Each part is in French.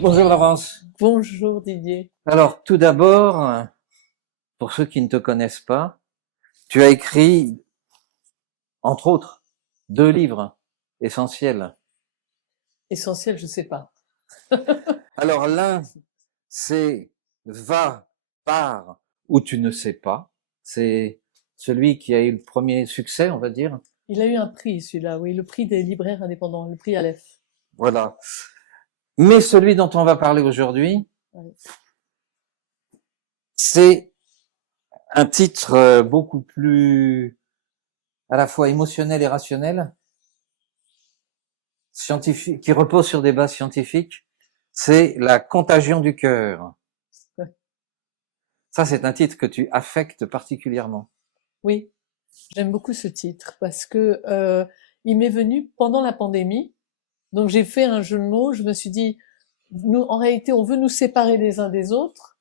Bonjour Laurence. Bonjour Didier. Alors tout d'abord, pour ceux qui ne te connaissent pas, tu as écrit, entre autres, 2 livres essentiels. Essentiel, je sais pas. Alors l'un, c'est Va, pars, où tu ne sais pas. C'est celui qui a eu le premier succès, on va dire. Il a eu un prix celui-là, oui, le prix des libraires indépendants, le prix Aleph. Voilà. Mais celui dont on va parler aujourd'hui, Ouais. c'est un titre beaucoup plus à la fois émotionnel et rationnel, scientifique, qui repose sur des bases scientifiques, c'est La contagion du cœur. Ouais. Ça, c'est un titre que tu affectes particulièrement. Oui, j'aime beaucoup ce titre parce que il m'est venu pendant la pandémie. Donc j'ai fait un jeu de mots. Je me suis dit, nous, en réalité, on veut nous séparer les uns des autres,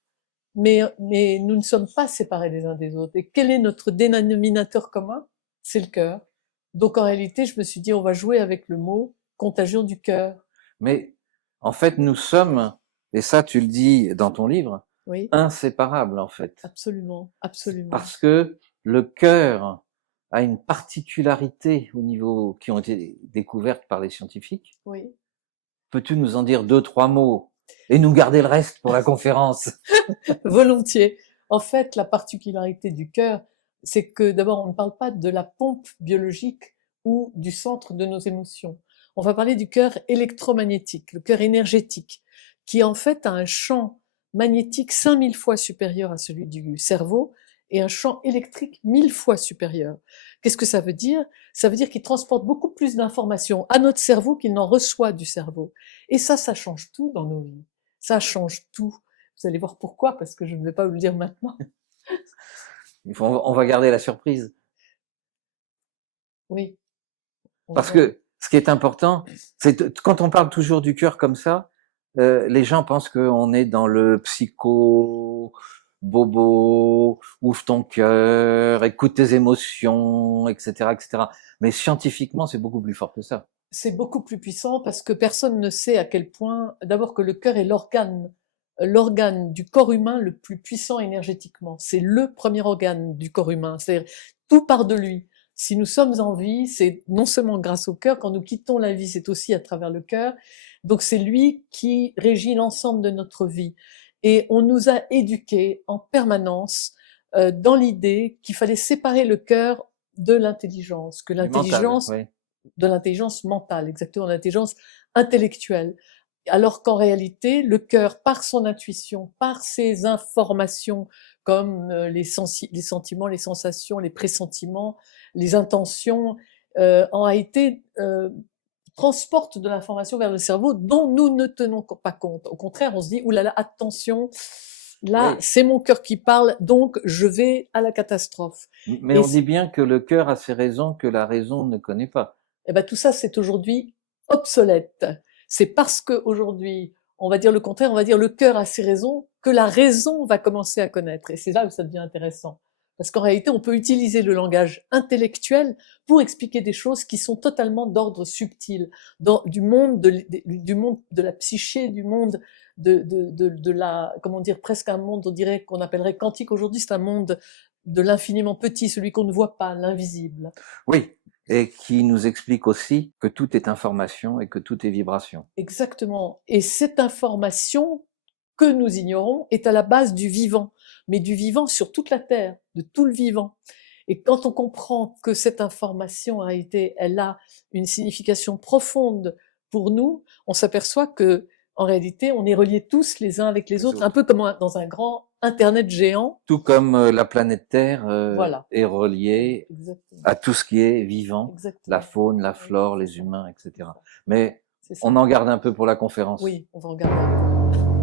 mais nous ne sommes pas séparés les uns des autres. Et quel est notre dénominateur commun? C'est le cœur. Donc en réalité, je me suis dit, on va jouer avec le mot contagion du cœur. Mais en fait, nous sommes, et ça tu le dis dans ton livre, Oui, inséparables en fait. absolument, absolument. Parce que le cœur a une particularité au niveau qui ont été découvertes par les scientifiques. Oui. Peux-tu nous en dire 2, 3 mots et nous garder le reste pour la conférence? Volontiers. En fait, la particularité du cœur, c'est que d'abord, on ne parle pas de la pompe biologique ou du centre de nos émotions. On va parler du cœur électromagnétique, le cœur énergétique, qui en fait a un champ magnétique 5000 fois supérieur à celui du cerveau et un champ électrique 1000 fois supérieur. Qu'est-ce que ça veut dire? Ça veut dire qu'il transporte beaucoup plus d'informations à notre cerveau qu'il n'en reçoit du cerveau. Et ça change tout dans nos vies. Ça change tout. Vous allez voir pourquoi, parce que je ne vais pas vous le dire maintenant. On va garder la surprise. Oui. Parce que ce qui est important, c'est quand on parle toujours du cœur comme ça, les gens pensent qu'on est dans le psycho, bobo, ouvre ton cœur, écoute tes émotions, etc., etc. Mais scientifiquement, c'est beaucoup plus fort que ça. C'est beaucoup plus puissant parce que personne ne sait à quel point, d'abord que le cœur est l'organe du corps humain le plus puissant énergétiquement. C'est le premier organe du corps humain. C'est-à-dire, tout part de lui. Si nous sommes en vie, c'est non seulement grâce au cœur, quand nous quittons la vie, c'est aussi à travers le cœur. Donc c'est lui qui régit l'ensemble de notre vie. Et on nous a éduqués en permanence dans l'idée qu'il fallait séparer le cœur de l'intelligence, que Du mental, l'intelligence, oui. de l'intelligence mentale, exactement, l'intelligence intellectuelle. Alors qu'en réalité, le cœur, par son intuition, par ses informations, comme les sentiments, les sensations, les pressentiments, les intentions, en réalité, transporte de l'information vers le cerveau dont nous ne tenons pas compte. Au contraire, on se dit, oulala, attention, là, Oui. c'est mon cœur qui parle, donc je vais à la catastrophe. Mais Et, on dit bien que le cœur a ses raisons que la raison ne connaît pas. eh ben, tout ça, c'est aujourd'hui obsolète. C'est parce qu'aujourd'hui, on va dire le contraire, on va dire le cœur a ses raisons, que la raison va commencer à connaître. Et c'est là où ça devient intéressant. Parce qu'en réalité, on peut utiliser le langage intellectuel pour expliquer des choses qui sont totalement d'ordre subtil, du monde du monde de la psyché, du monde de la, comment dire, presque un monde, on dirait, qu'on appellerait quantique. Aujourd'hui, c'est un monde de l'infiniment petit, celui qu'on ne voit pas, l'invisible. Oui. Et qui nous explique aussi que tout est information et que tout est vibration. Exactement. Et cette information que nous ignorons est à la base du vivant, mais du vivant sur toute la Terre, de tout le vivant. Et quand on comprend que cette information a été, elle a une signification profonde pour nous, on s'aperçoit que, en réalité, on est reliés tous les uns avec les autres, un peu comme dans un grand Internet géant. Tout comme la planète Terre Voilà. est reliée Exactement. à tout ce qui est vivant, la Exactement. faune, la flore, C'est les ça. humains, etc. Mais C'est ça. on en garde un peu pour la conférence. Oui, on va en garder un peu.